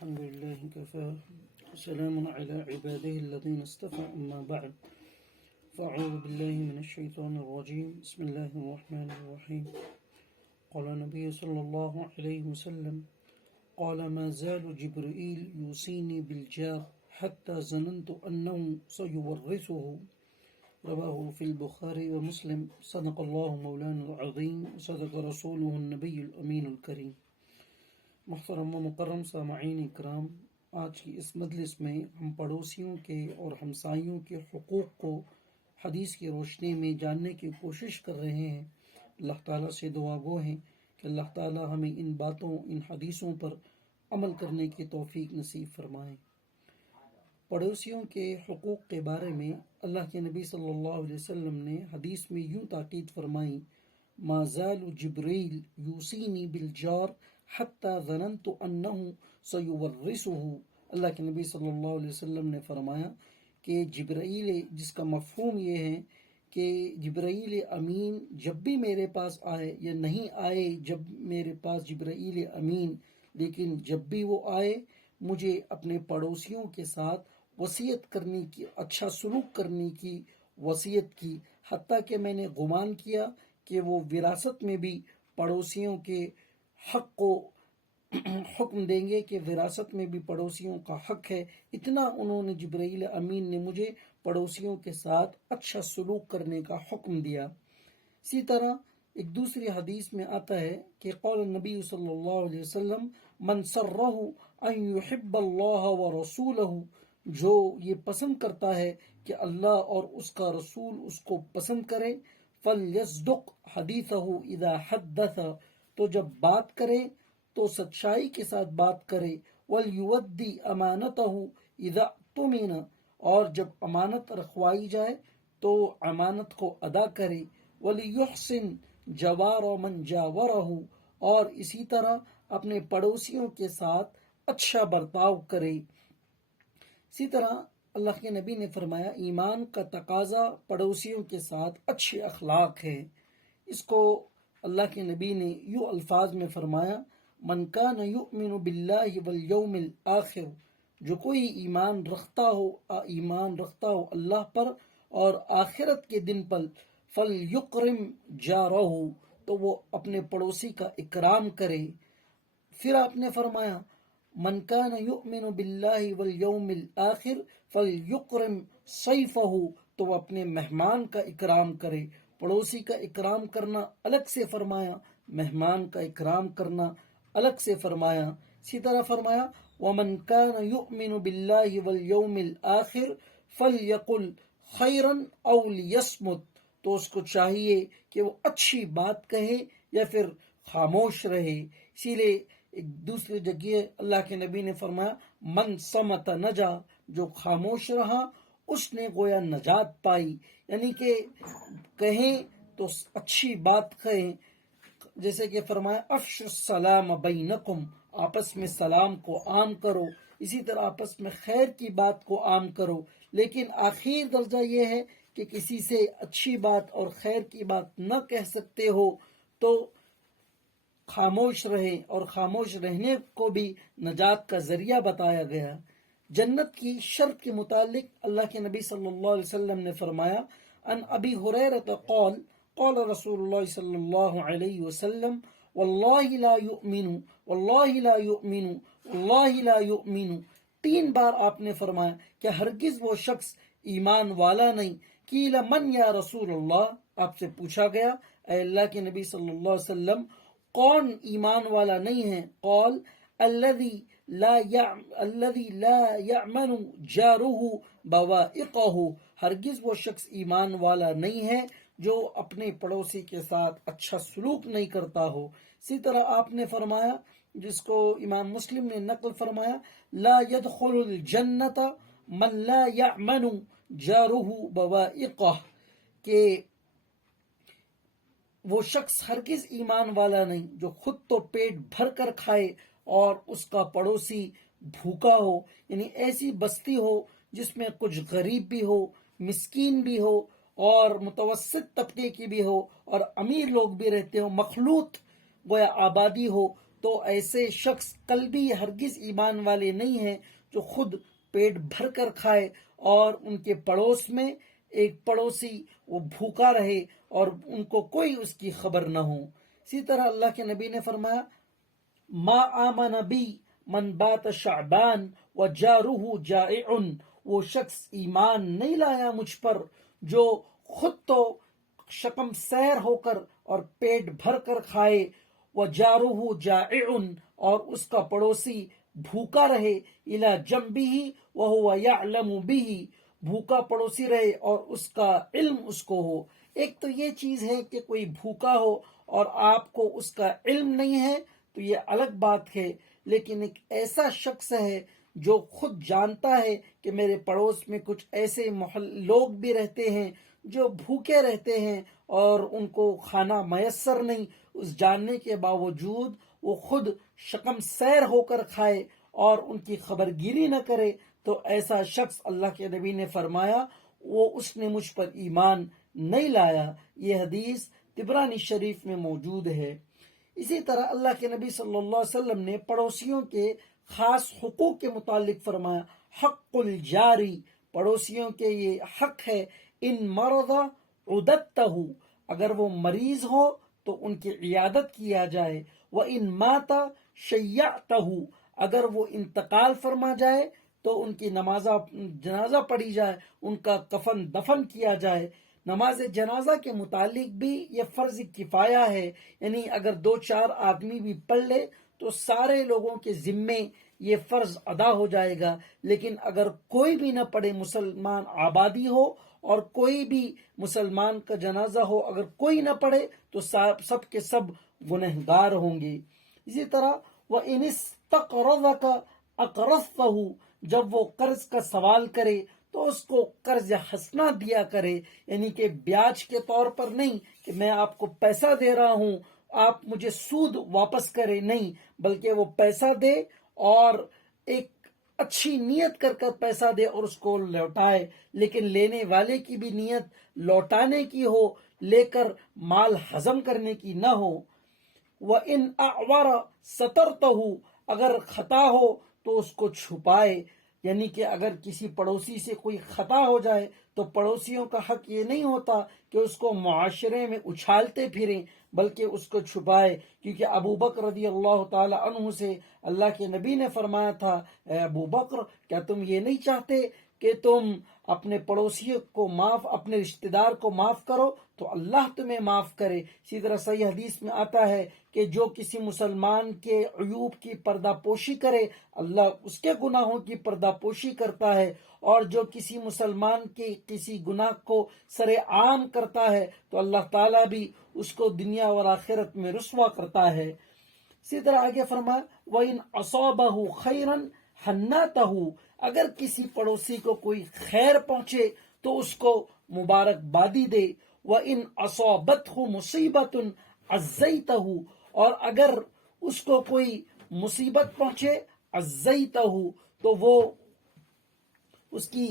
الحمد لله كفى وسلام على عباده الذين اصطفى أما بعد فأعوذ بالله من الشيطان الرجيم بسم الله الرحمن الرحيم قال النبي صلى الله عليه وسلم قال ما زال جبريل يوصيني بالجار حتى ظننت أنه سيورثه رواه في البخاري ومسلم صدق الله مولانا العظيم وصدق رسوله النبي الأمين الكريم۔ محترم و مکرم سامعین اکرام، آج کی اس مجلس میں ہم پڑوسیوں کے اور ہمسایوں کے حقوق کو حدیث کی روشنی میں جاننے کی کوشش کر رہے ہیں۔ اللہ تعالیٰ سے دعا گو ہیں کہ اللہ تعالیٰ ہمیں ان باتوں، ان حدیثوں پر عمل کرنے کی توفیق نصیب فرمائیں۔ پڑوسیوں کے حقوق کے بارے میں اللہ کے نبی صلی اللہ علیہ وسلم نے حدیث میں یوں تاکید فرمائی، ما زال جبریل یوصینی بالجار حتی ظننت انہ سیورثہ۔ اللہ کے نبی صلی اللہ علیہ وسلم نے فرمایا کہ جبرائیل، جس کا مفہوم یہ ہے کہ جبرائیل امین جب بھی میرے پاس آئے یا نہیں آئے جب میرے پاس جبرائیل امین، لیکن جب بھی وہ آئے مجھے اپنے پڑوسیوں کے ساتھ وصیت کرنے کی، اچھا سلوک کرنے کی وصیت کی، حتیٰ کہ میں نے گمان کیا کہ وہ وراثت میں بھی پڑوسیوں کے حق کو حکم دیں گے، کہ وراثت میں بھی پڑوسیوں کا حق ہے۔ اتنا انہوں نے، جبرائیل امین نے مجھے پڑوسیوں کے ساتھ اچھا سلوک کرنے کا حکم دیا۔ اسی طرح ایک دوسری حدیث میں آتا ہے کہ قول النبی صلی اللہ علیہ وسلم من سرہ ان یحب اللہ ورسولہ، جو یہ پسند کرتا ہے کہ اللہ اور اس کا رسول اس کو پسند کرے، فلیصدق حدیثہ اذا حدث، تو جب بات کرے تو سچائی کے ساتھ بات کرے، ولیؤدی امانتہ اذا اؤتمن، اور جب امانت رکھوائی جائے تو امانت کو ادا کرے، ولیحسن جوار من جاورہ، اور اسی طرح اپنے پڑوسیوں کے ساتھ اچھا برتاؤ کرے۔ اسی طرح اللہ کے نبی نے فرمایا ایمان کا تقاضا پڑوسیوں کے ساتھ اچھے اخلاق ہے۔ اس کو اللہ کے نبی نے یوں الفاظ میں فرمایا، من کان یؤمن باللہ والیوم الآخر، جو کوئی ایمان رکھتا ہو اللہ پر اور آخرت کے دن پر، فلیکرم جارہ، تو وہ اپنے پڑوسی کا اکرام کرے۔ پھر آپ نے فرمایا من کان یؤمن باللہ والیوم الآخر فلیکرم ضیفہ، تو وہ اپنے مہمان کا اکرام کرے۔ پڑوسی کا اکرام کرنا الگ سے فرمایا، مہمان کا اکرام کرنا الگ سے فرمایا۔ اسی طرح فرمایا ومن کان یؤمن باللہ والیوم الآخر فلیقل خیرا او لیصمت، تو اس کو چاہیے کہ وہ اچھی بات کہے یا پھر خاموش رہے۔ اسی لیے ایک دوسری جگہ اللہ کے نبی نے فرمایا من صمت نجا، جو خاموش رہا اس نے گویا نجات پائی، یعنی کہ کہیں تو اچھی بات کہیں، جیسے کہ فرمایا افش السلام بینکم، آپس میں سلام کو عام کرو، اسی طرح آپس میں خیر کی بات کو عام کرو۔ لیکن آخر درجہ یہ ہے کہ کسی سے اچھی بات اور خیر کی بات نہ کہہ سکتے ہو تو خاموش رہیں، اور خاموش رہنے کو بھی نجات کا ذریعہ بتایا گیا۔ جنت کی شرط کے متعلق اللہ کے نبی صلی اللہ علیہ وسلم نے فرمایا ان ابی ہریرہ قال قال رسول اللہ صلی اللہ علیہ وسلم واللہ لا یؤمن واللہ لا یؤمن واللہ لا یؤمن، 3 بار آپ نے فرمایا کہ ہرگز وہ شخص ایمان والا نہیں۔ قیل من یا رسول اللہ، آپ سے پوچھا گیا اے اللہ کے نبی صلی اللہ علیہ وسلم کون ایمان والا نہیں ہے؟ قال الذی لا یأمن جارہ بوائقہ، ہرگز وہ شخص ایمان والا نہیں ہے جو اپنے پڑوسی کے ساتھ اچھا سلوک نہیں کرتا ہو۔ اسی طرح آپ نے فرمایا، جس کو امام مسلم نے نقل فرمایا، لا يدخل الجنت من لا یأمن جارہ بوائقہ، کہ وہ شخص ہرگز ایمان والا نہیں جو خود تو پیٹ بھر کر کھائے اور اس کا پڑوسی بھوکا ہو، یعنی ایسی بستی ہو جس میں کچھ غریب بھی ہو، مسکین بھی ہو، اور متوسط طبقے کی بھی ہو، اور امیر لوگ بھی رہتے ہو، مخلوط گویا آبادی ہو، تو ایسے شخص قلبی ہرگز ایمان والے نہیں ہیں جو خود پیٹ بھر کر کھائے اور ان کے پڑوس میں ایک پڑوسی وہ بھوکا رہے اور ان کو کوئی اس کی خبر نہ ہو۔ اسی طرح اللہ کے نبی نے فرمایا ما آمن بی من بات شعبان وجارہ جائع، وہ شخص ایمان نہیں لایا مجھ پر جو خود تو شکم سیر ہو کر اور پیٹ بھر کر کھائے، وجارہ جائع، اور اس کا پڑوسی بھوکا رہے، الی جنبہ وہو یعلم بہ، بھوکا پڑوسی رہے اور اس کا علم اس کو ہو۔ ایک تو یہ چیز ہے کہ کوئی بھوکا ہو اور آپ کو اس کا علم نہیں ہے تو یہ الگ بات ہے، لیکن ایک ایسا شخص ہے جو خود جانتا ہے کہ میرے پڑوس میں کچھ ایسے لوگ بھی رہتے ہیں جو بھوکے رہتے ہیں اور ان کو کھانا میسر نہیں، اس جاننے کے باوجود وہ خود شکم سیر ہو کر کھائے اور ان کی خبر گیری نہ کرے، تو ایسا شخص اللہ کے نبی نے فرمایا وہ اس نے مجھ پر ایمان نہیں لایا۔ یہ حدیث طبرانی شریف میں موجود ہے۔ اسی طرح اللہ کے نبی صلی اللہ علیہ وسلم نے پڑوسیوں کے خاص حقوق کے متعلق فرمایا حق الجاری، پڑوسیوں کے یہ حق ہے، ان مرض عدتہ، اگر وہ مریض ہو تو ان کی عیادت کیا جائے، وَإِن مَاتَ شَيَّعْتَهُ، اگر وہ انتقال فرما جائے تو ان کی جنازہ پڑھی جائے، ان کا کفن دفن کیا جائے۔ نماز جنازہ کے متعلق بھی یہ فرض کفایہ ہے، یعنی اگر 2-4 آدمی بھی پڑھ لے تو سارے لوگوں کے ذمے یہ فرض ادا ہو جائے گا، لیکن اگر کوئی بھی نہ پڑھے، مسلمان آبادی ہو اور کوئی بھی مسلمان کا جنازہ ہو، اگر کوئی نہ پڑھے تو سب کے سب گنہگار ہوں گے۔ اسی طرح وَإِنِ اسْتَقْرَضَكَ أَقْرَضْتَهُ، جب وہ قرض کا سوال کرے تو اس کو قرض حسنہ دیا کرے، یعنی کہ بیاج کے طور پر نہیں کہ میں آپ کو پیسہ دے رہا ہوں آپ مجھے سود واپس کرے، نہیں، بلکہ وہ پیسہ دے اور ایک اچھی نیت کر کر پیسہ دے اور اس کو لوٹائے، لیکن لینے والے کی بھی نیت لوٹانے کی ہو، لے کر مال ہضم کرنے کی نہ ہو۔ وَإِنْ أَعْوَرَ سَتَرْتَهُ، اگر خطا ہو تو اس کو چھپائے، یعنی کہ اگر کسی پڑوسی سے کوئی خطا ہو جائے تو پڑوسیوں کا حق یہ نہیں ہوتا کہ اس کو معاشرے میں اچھالتے پھریں، بلکہ اس کو چھپائے، کیونکہ ابو بکر رضی اللہ تعالی عنہ سے اللہ کے نبی نے فرمایا تھا اے ابو بکر، کیا تم یہ نہیں چاہتے کہ تم اپنے پڑوسی کو اپنے رشتہ دار کو معاف کرو تو اللہ تمہیں معاف کرے۔ اسی طرح صحیح حدیث میں آتا ہے کہ جو کسی مسلمان کے عیوب کی پردہ پوشی کرے اللہ اس کے گناہوں کی پردہ پوشی کرتا ہے، اور جو کسی مسلمان کے کسی گناہ کو سر عام کرتا ہے تو اللہ تعالیٰ بھی اس کو دنیا اور آخرت میں رسوا کرتا ہے۔ اسی طرح آگے فرمایا وَإِنْ أَصَابَهُ خَيْرًا حَنَّتَهُ، اگر کسی پڑوسی کو کوئی خیر پہنچے تو اس کو مبارکبادی دے، وَإِنْ أَصَابَتْهُ مُصِيبَةٌ عَزَّيْتَهُ، اور اگر اس کو کوئی مصیبت پہنچے عَزَّيْتَهُ تو وہ اس کی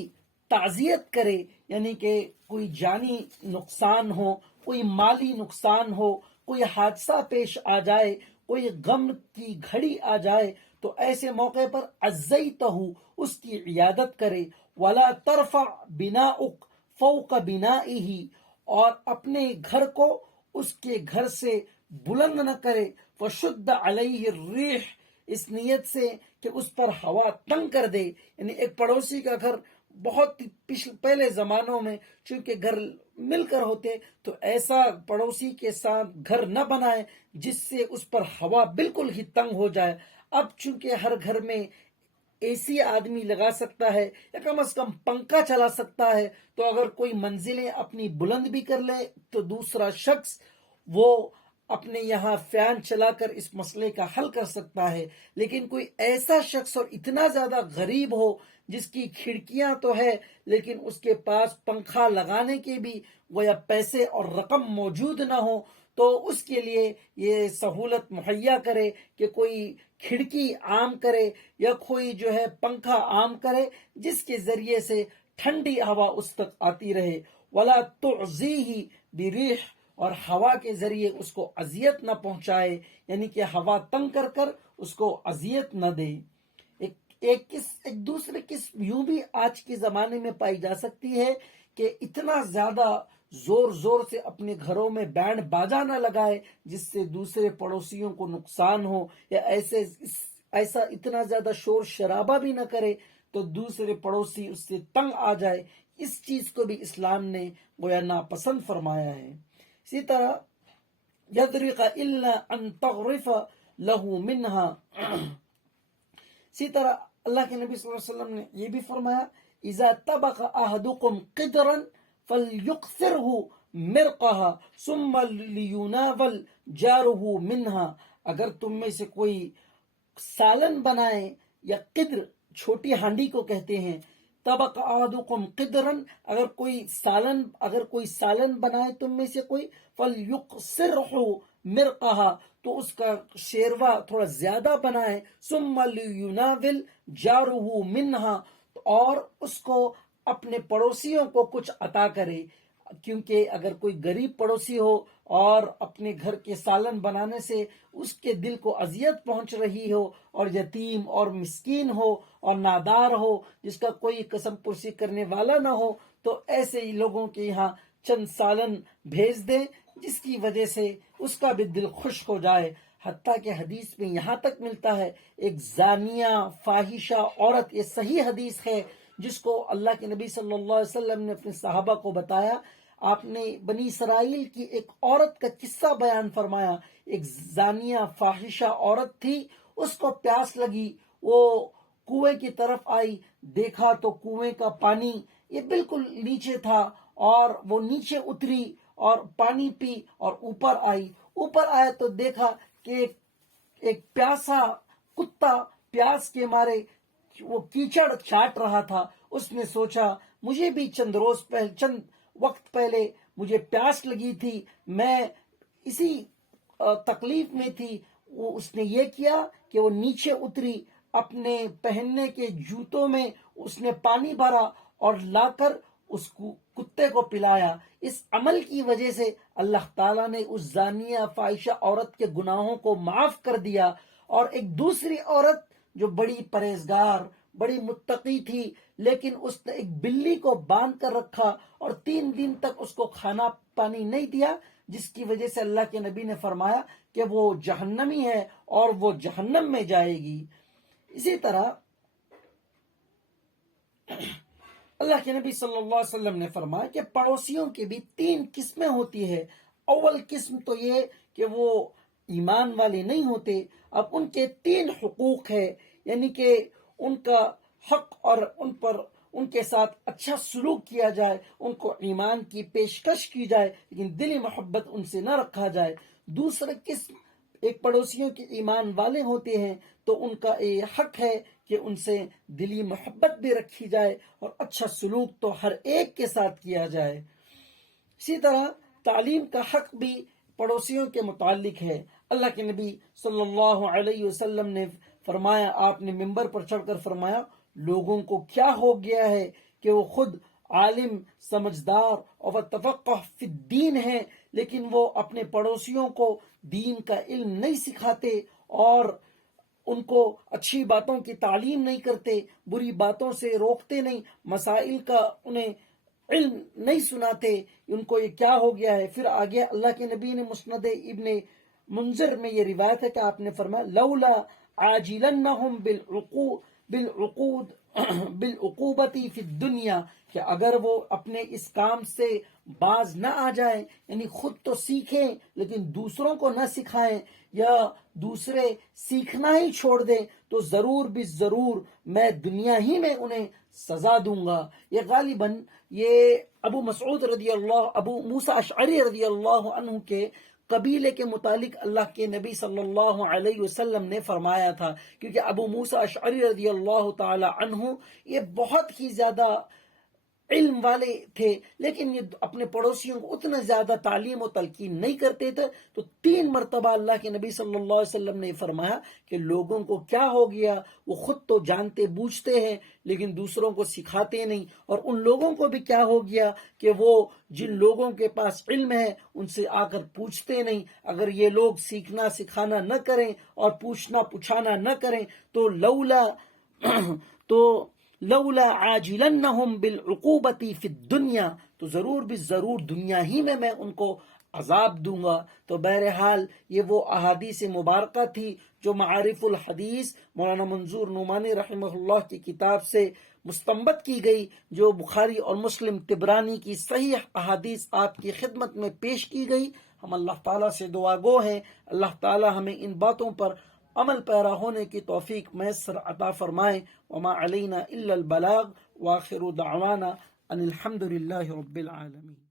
تعزیت کرے، یعنی کہ کوئی جانی نقصان ہو، کوئی مالی نقصان ہو، کوئی حادثہ پیش آ جائے، کوئی غم کی گھڑی آ جائے تو ایسے موقع پر عزیتہ اس کی عیادت کرے، ولا ترفع بناؤک فوق بنائہ، اور اپنے گھر کو اس کے گھر سے بلند نہ کرے، فشد علیہ الریح، اس نیت سے کہ اس پر ہوا تنگ کر دے، یعنی ایک پڑوسی کا گھر بہت پہلے زمانوں میں چونکہ گھر مل کر ہوتے تو ایسا پڑوسی کے ساتھ گھر نہ بنائے جس سے اس پر ہوا بالکل ہی تنگ ہو جائے۔ اب چونکہ ہر گھر میں اے سی آدمی لگا سکتا ہے یا کم از کم پنکھا چلا سکتا ہے، تو اگر کوئی منزلیں اپنی بلند بھی کر لے تو دوسرا شخص وہ اپنے یہاں فین چلا کر اس مسئلے کا حل کر سکتا ہے، لیکن کوئی ایسا شخص اور اتنا زیادہ غریب ہو جس کی کھڑکیاں تو ہے لیکن اس کے پاس پنکھا لگانے کے بھی گویا پیسے اور رقم موجود نہ ہو، تو اس کے لیے یہ سہولت مہیا کرے کہ کوئی کھڑکی عام کرے یا کوئی جو ہے پنکھا عام کرے جس کے ذریعے سے ٹھنڈی ہوا اس تک آتی رہے۔ ولا تعزیہ بریح، اور ہوا کے ذریعے اس کو اذیت نہ پہنچائے، یعنی کہ ہوا تنگ کر کر اس کو اذیت نہ دے۔ ایک دوسرے قسم یوں بھی آج کے زمانے میں پائی جا سکتی ہے کہ اتنا زیادہ زور زور سے اپنے گھروں میں بینڈ باجا نہ لگائے جس سے دوسرے پڑوسیوں کو نقصان ہو، یا ایسا اتنا زیادہ شور شرابہ بھی نہ کرے تو دوسرے پڑوسی اس سے تنگ آ جائے۔ اس چیز کو بھی اسلام نے گویا ناپسند فرمایا ہے۔ اسی طرح یدرق الا ان تغرف له منها، اسی طرح اللہ کے نبی صلی اللہ علیہ وسلم نے یہ بھی فرمایا اذا طبق احدكم قدرا فليكثره مرقها ثم ليناول جاره منها، اگر تم میں سے کوئی سالن بنائے، یا قدر چھوٹی ہانڈی کو کہتے ہیں، طبق احدکم قدرا، اگر کوئی سالن بنائے تم میں سے کوئی، فلیقصرہ مرقہا، تو اس کا شیروا تھوڑا زیادہ بنائے، ثم لیناول جارہ منہا، اور اس کو اپنے پڑوسیوں کو کچھ عطا کرے، کیونکہ اگر کوئی غریب پڑوسی ہو اور اپنے گھر کے سالن بنانے سے اس کے دل کو اذیت پہنچ رہی ہو، اور یتیم اور مسکین ہو اور نادار ہو جس کا کوئی قسم پرسی کرنے والا نہ ہو، تو ایسے ہی لوگوں کے یہاں چند سالن بھیج دیں جس کی وجہ سے اس کا بھی دل خوش ہو جائے۔ حتیٰ کہ حدیث میں یہاں تک ملتا ہے، ایک زانیہ فاحشہ عورت، یہ صحیح حدیث ہے جس کو اللہ کے نبی صلی اللہ علیہ وسلم نے اپنے صحابہ کو بتایا۔ آپ نے بنی اسرائیل کی ایک عورت کا قصہ بیان فرمایا۔ ایک زانیہ فاحشہ عورت تھی، اس کو پیاس لگی، وہ کنویں کی طرف آئی، دیکھا تو کنویں کا پانی یہ بالکل نیچے تھا، اور وہ نیچے اتری اور پانی پی اور اوپر آیا تو دیکھا کہ ایک پیاسا کتا پیاس کے مارے وہ کیچڑ چاٹ رہا تھا۔ اس نے سوچا مجھے بھی چند وقت پہلے مجھے پیاس لگی تھی، میں اسی تکلیف میں تھی۔ اس نے یہ کیا کہ وہ نیچے اتری، اپنے پہننے کے جوتوں میں اس نے پانی بھرا اور لا کر اس کتے کو پلایا۔ اس عمل کی وجہ سے اللہ تعالیٰ نے اس زانیہ فاحشہ عورت کے گناہوں کو معاف کر دیا، اور ایک دوسری عورت جو بڑی پرہیزگار، بڑی متقی تھی، لیکن اس نے ایک بلی کو باندھ کر رکھا اور 3 دن تک اس کو کھانا پانی نہیں دیا، جس کی وجہ سے اللہ کے نبی نے فرمایا کہ وہ جہنمی ہے اور وہ جہنم میں جائے گی۔ اسی طرح اللہ کے نبی صلی اللہ علیہ وسلم نے فرمایا کہ پڑوسیوں کی بھی 3 قسمیں ہوتی ہے۔ اول قسم تو یہ کہ وہ ایمان والے نہیں ہوتے، اب ان کے 3 حقوق ہے، یعنی کہ ان کا حق اور ان کے ساتھ اچھا سلوک کیا جائے، ان کو ایمان کی پیشکش کی جائے، لیکن دلی محبت ان سے نہ رکھا جائے۔ دوسرا قسم ایک پڑوسیوں کے ایمان والے ہوتے ہیں تو ان کا یہ حق ہے کہ ان سے دلی محبت بھی رکھی جائے اور اچھا سلوک تو ہر ایک کے ساتھ کیا جائے۔ اسی طرح تعلیم کا حق بھی پڑوسیوں کے متعلق ہے۔ اللہ کے نبی صلی اللہ علیہ وسلم نے فرمایا، آپ نے ممبر پر چڑھ کر فرمایا، لوگوں کو کیا ہو گیا ہے کہ وہ خود عالم، سمجھدار اور تفقہ فی الدین ہیں، لیکن وہ اپنے پڑوسیوں کو دین کا علم نہیں سکھاتے اور ان کو اچھی باتوں کی تعلیم نہیں کرتے، بری باتوں سے روکتے نہیں، مسائل کا انہیں علم نہیں سناتے، ان کو یہ کیا ہو گیا ہے۔ پھر آگے اللہ کے نبی نے مسند ابن منذر میں یہ روایت ہے کہ آپ نے فرمایا لولا عاجلنہم بالعقوبتی فی الدنیا، کہ اگر وہ اپنے اس کام سے باز نہ آ جائیں، یعنی خود تو سیکھیں لیکن دوسروں کو نہ سکھائیں، یا دوسرے سیکھنا ہی چھوڑ دیں، تو ضرور بھی ضرور میں دنیا ہی میں انہیں سزا دوں گا۔ یہ غالباً یہ ابو موسیٰ اشعری رضی اللہ عنہ کے قبیلے کے متعلق اللہ کے نبی صلی اللہ علیہ وسلم نے فرمایا تھا، کیونکہ ابو موسیٰ اشعری رضی اللہ تعالی عنہ یہ بہت ہی زیادہ علم والے تھے لیکن یہ اپنے پڑوسیوں کو اتنا زیادہ تعلیم و تلقین نہیں کرتے تھے. تو 3 مرتبہ اللہ کے نبی صلی اللہ علیہ وسلم نے فرمایا کہ لوگوں کو کیا ہو گیا، وہ خود تو جانتے بوجھتے ہیں لیکن دوسروں کو سکھاتے نہیں، اور ان لوگوں کو بھی کیا ہو گیا کہ وہ جن لوگوں کے پاس علم ہے ان سے آ کر پوچھتے نہیں. اگر یہ لوگ سیکھنا سکھانا نہ کریں اور پوچھنا پوچھانا نہ کریں تو لولا عاجلنہم بالعقوبۃ فی الدنیا، تو ضرور بھی ضرور دنیا ہی میں ان کو عذاب دوں گا. تو بہرحال یہ وہ احادیث مبارکہ تھی جو معارف الحدیث مولانا منظور نعمانی رحمہ اللہ کی کتاب سے مستنبط کی گئی، جو بخاری اور مسلم طبرانی کی صحیح احادیث آپ کی خدمت میں پیش کی گئی. ہم اللہ تعالیٰ سے دعا گو ہیں اللہ تعالیٰ ہمیں ان باتوں پر عمل پیرا ہونے کی توفیق میسر عطا فرمائے. وما علینا الا البلاغ، وآخر دعوانا ان الحمد للہ رب العالمین.